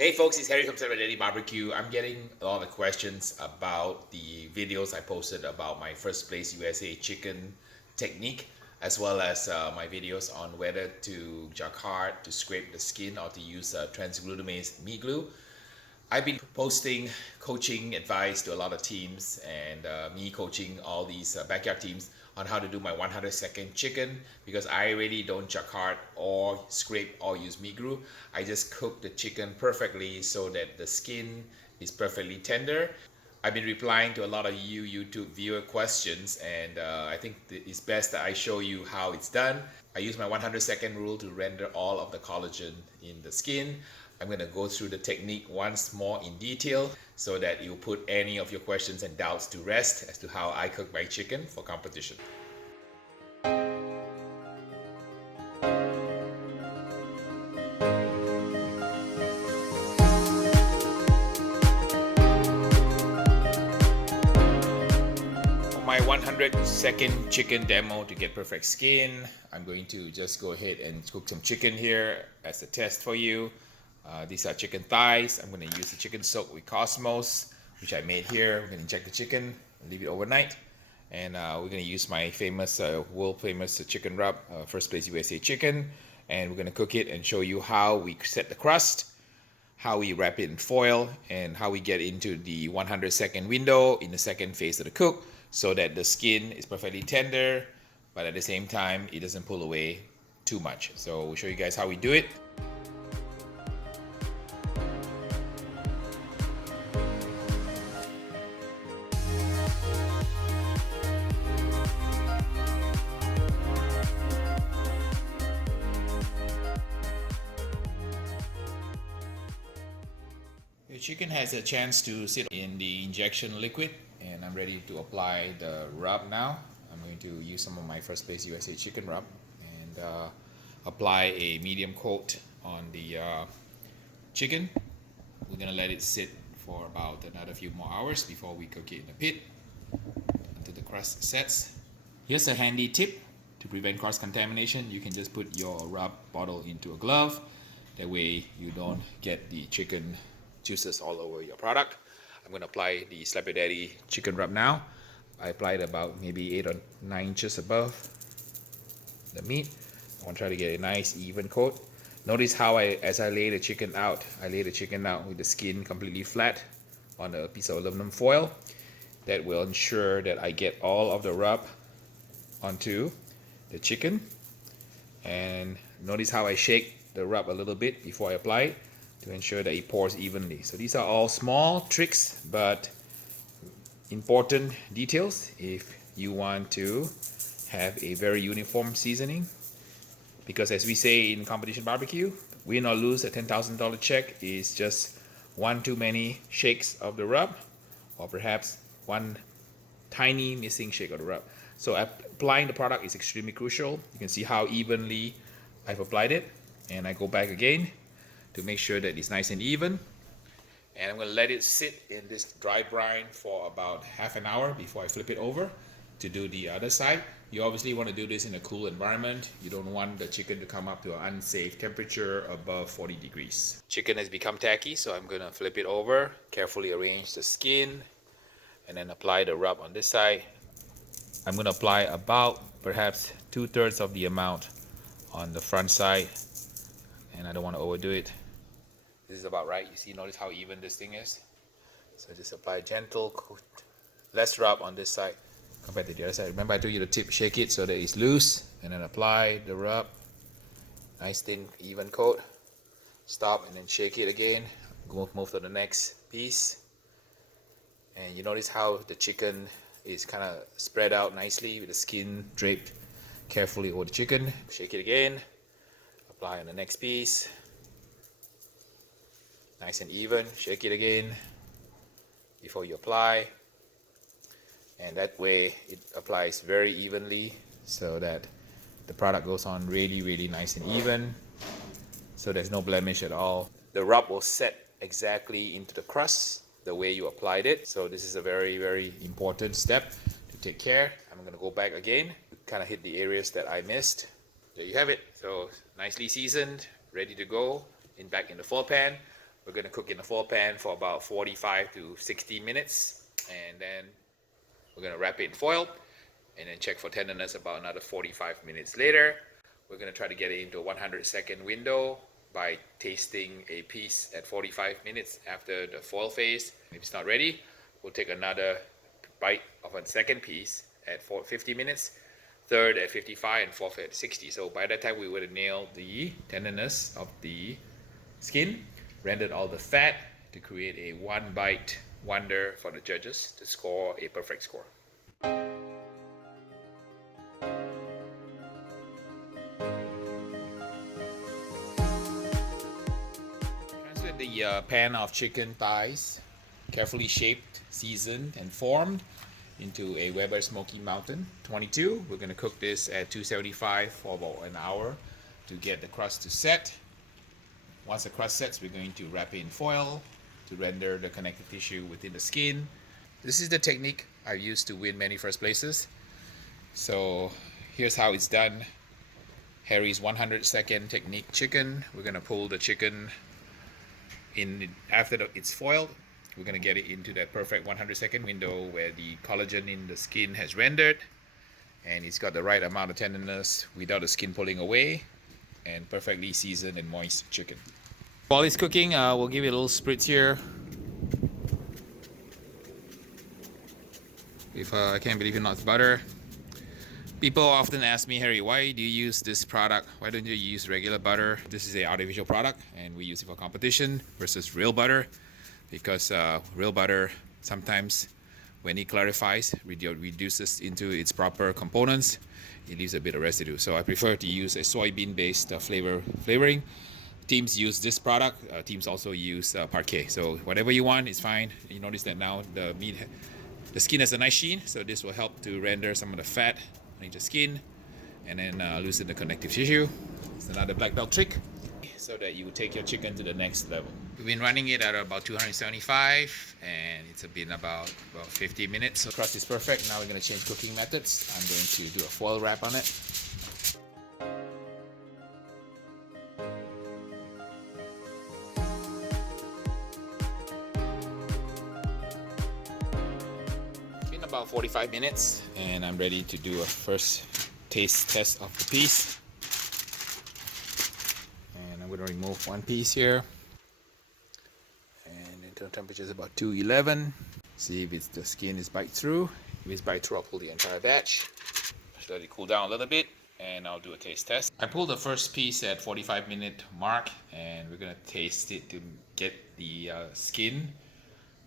Hey folks, it's Harry from Daily BBQ. I'm getting a lot of questions about the videos I posted about my first place USA chicken technique, as well as my videos on whether to Jaccard to scrape the skin or to use transglutamase meat glue. I've been posting coaching advice to a lot of teams and me coaching all these backyard teams on how to do my 100-second chicken, because I really don't Jaccard or scrape or use meat glue. I just cook the chicken perfectly so that the skin is perfectly tender. I've been replying to a lot of YouTube viewer questions, and I think it's best that I show you how it's done. I use my 100-second rule to render all of the collagen in the skin. I'm going to go through the technique once more in detail so that you'll put any of your questions and doubts to rest as to how I cook my chicken for competition. My 100-second chicken demo to get perfect skin, I'm going to just go ahead and cook some chicken here as a test for you. These are chicken thighs. I'm going to use the chicken soak with Cosmos, which I made here. We're going to inject the chicken, leave it overnight, and we're going to use my famous, world famous chicken rub, First Place USA chicken, and we're going to cook it and show you how we set the crust, how we wrap it in foil, and how we get into the 100-second window in the second phase of the cook so that the skin is perfectly tender, but at the same time it doesn't pull away too much. So we'll show you guys how we do it. The chicken has a chance to sit in the injection liquid, and I'm ready to apply the rub now. I'm going to use some of my First Place USA chicken rub and apply a medium coat on the chicken. We're going to let it sit for about another few more hours before we cook it in the pit until the crust sets. Here's a handy tip to prevent cross-contamination. You can just put your rub bottle into a glove. That way you don't get the chicken juices all over your product. I'm going to apply the Slap Your Daddy chicken rub now. I applied about maybe 8 or 9 inches above the meat. I want to try to get a nice even coat. Notice how as I lay the chicken out, I lay the chicken out with the skin completely flat on a piece of aluminum foil. That will ensure that I get all of the rub onto the chicken. And notice how I shake the rub a little bit before I apply it to ensure that it pours evenly. So these are all small tricks but important details if you want to have a very uniform seasoning, because as we say in competition barbecue, win or lose a $10,000 check is just one too many shakes of the rub, or perhaps one tiny missing shake of the rub. So applying the product is extremely crucial. You can see how evenly I've applied it, and I go back again to make sure that it's nice and even. And I'm going to let it sit in this dry brine for about half an hour before I flip it over to do the other side. You obviously want to do this in a cool environment. You don't want the chicken to come up to an unsafe temperature above 40 degrees. Chicken has become tacky, so I'm going to flip it over, carefully arrange the skin, and then apply the rub on this side. I'm going to apply about perhaps 2/3 of the amount on the front side, and I don't want to overdo it. This is about right. You see, notice how even this thing is. So just apply gentle, less rub on this side compared to the other side. Remember I told you to tip, shake it so that it's loose, and then apply the rub. Nice thin, even coat. Stop and then shake it again. Move to the next piece. And you notice how the chicken is kind of spread out nicely with the skin draped carefully over the chicken. Shake it again. Apply on the next piece. Nice and even. Shake it again before you apply, and that way it applies very evenly so that the product goes on really nice and even, so there's no blemish at all. The rub will set exactly into the crust the way you applied it, so this is a very important step to take care. I'm going to go back again, kind of hit the areas that I missed. There you have it. So nicely seasoned, ready to go back in the foil pan. We're going to cook in a full pan for about 45 to 60 minutes, and then we're going to wrap it in foil and then check for tenderness about another 45 minutes later. We're going to try to get it into a 100-second window by tasting a piece at 45 minutes after the foil phase. If it's not ready, we'll take another bite of a second piece at 50 minutes, third at 55, and fourth at 60. So by that time, we would have nailed the tenderness of the skin, rendered all the fat to create a one bite wonder for the judges to score a perfect score. Transfer the pan of chicken thighs, carefully shaped, seasoned, and formed, into a Weber Smoky Mountain 22. We're going to cook this at 275 for about an hour to get the crust to set. Once the crust sets, we're going to wrap it in foil to render the connective tissue within the skin. This is the technique I've used to win many first places. So here's how it's done. Harry's 100-second technique chicken. We're going to pull the chicken in after it's foiled. We're going to get it into that perfect 100-second window where the collagen in the skin has rendered and it's got the right amount of tenderness without the skin pulling away, and perfectly seasoned and moist chicken. While it's cooking, we'll give it a little spritz here. I can't believe it's not butter. People often ask me, Harry, why do you use this product? Why don't you use regular butter? This is an artificial product and we use it for competition versus real butter, because real butter sometimes when it clarifies, reduces into its proper components, it leaves a bit of residue. So I prefer to use a soybean based flavoring. Teams use this product. Teams also use parquet. So whatever you want is fine. You notice that now the skin has a nice sheen, so this will help to render some of the fat on the skin and then loosen the connective tissue. It's another black belt trick so that you take your chicken to the next level. We've been running it at about 275 and it's been about 50 minutes. So the crust is perfect. Now we're going to change cooking methods. I'm going to do a foil wrap on it. It's been about 45 minutes and I'm ready to do a first taste test of the piece. And I'm going to remove one piece here. And internal temperature is about 211. See if the skin is bite through. If it's bite through, I'll pull the entire batch. Just let it cool down a little bit and I'll do a taste test. I pulled the first piece at 45-minute mark and we're going to taste it to get the skin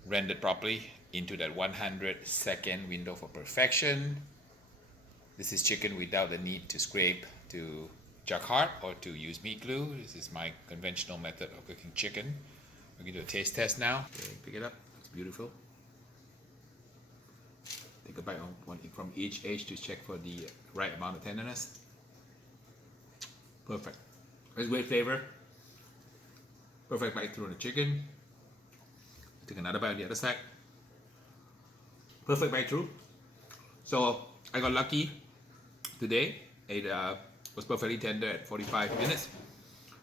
rendered properly into that 100-second window for perfection. This is chicken without the need to scrape to Jaccard or to use meat glue. This is my conventional method of cooking chicken. We're going to do a taste test now. Okay, pick it up. It's beautiful. Take a bite from each edge to check for the right amount of tenderness. Perfect. There's great flavor. Perfect bite through the chicken. Take another bite on the other side. Perfect bite through. So I got lucky today. It was perfectly tender at 45 minutes.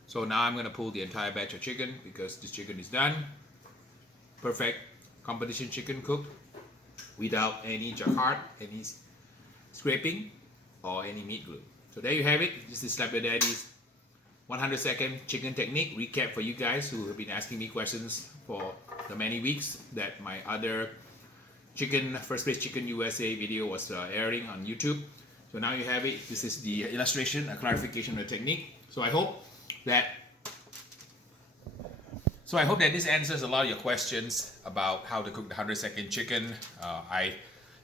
So now I'm going to pull the entire batch of chicken because this chicken is done. Perfect competition chicken cooked without any Jaccard, any scraping or any meat glue. So there you have it. This is Slap Your Daddy's 100-second chicken technique recap for you guys who have been asking me questions for the many weeks that my other First Place Chicken USA video was airing on YouTube. So now you have it. This is the illustration, a clarification of the technique. So I hope that this answers a lot of your questions about how to cook the 100-second chicken.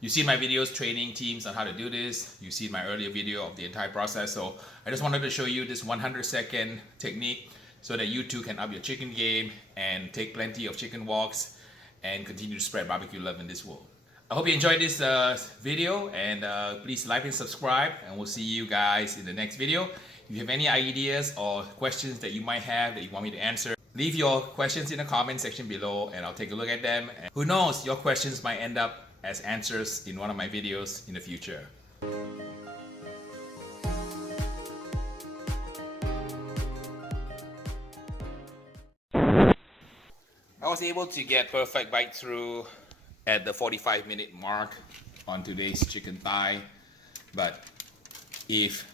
You see my videos training teams on how to do this. You see my earlier video of the entire process. So I just wanted to show you this 100-second technique so that you too can up your chicken game and take plenty of chicken walks and continue to spread barbecue love in this world. I hope you enjoyed this video and please like and subscribe, and we'll see you guys in the next video. If you have any ideas or questions that you might have that you want me to answer, leave your questions in the comment section below and I'll take a look at them. And who knows, your questions might end up as answers in one of my videos in the future. was able to get perfect bite through at the 45-minute mark on today's chicken thigh, but if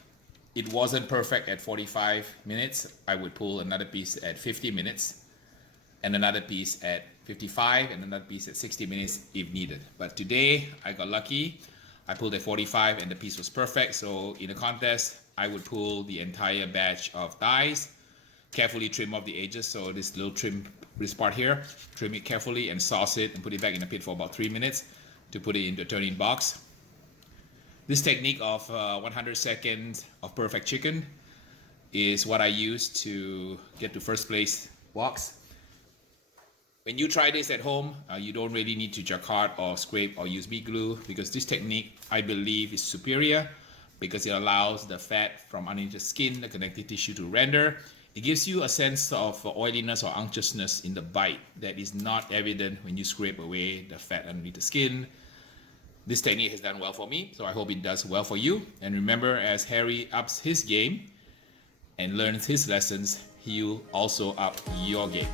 it wasn't perfect at 45 minutes, I would pull another piece at 50 minutes and another piece at 55 and another piece at 60 minutes if needed. But today I got lucky. I pulled at 45 and the piece was perfect. So in a contest, I would pull the entire batch of thighs, carefully trim off the edges. So this little trim, this part here, trim it carefully and sauce it and put it back in the pit for about 3 minutes to put it into a turning box. This technique of 100 seconds of perfect chicken is what I use to get to first place box. When you try this at home, you don't really need to Jaccard or scrape or use meat glue, because this technique, I believe, is superior because it allows the fat from underneath the skin, the connective tissue, to render. It gives you a sense of oiliness or unctuousness in the bite that is not evident when you scrape away the fat underneath the skin. This technique has done well for me, so I hope it does well for you. And remember, as Harry ups his game and learns his lessons, he'll also up your game.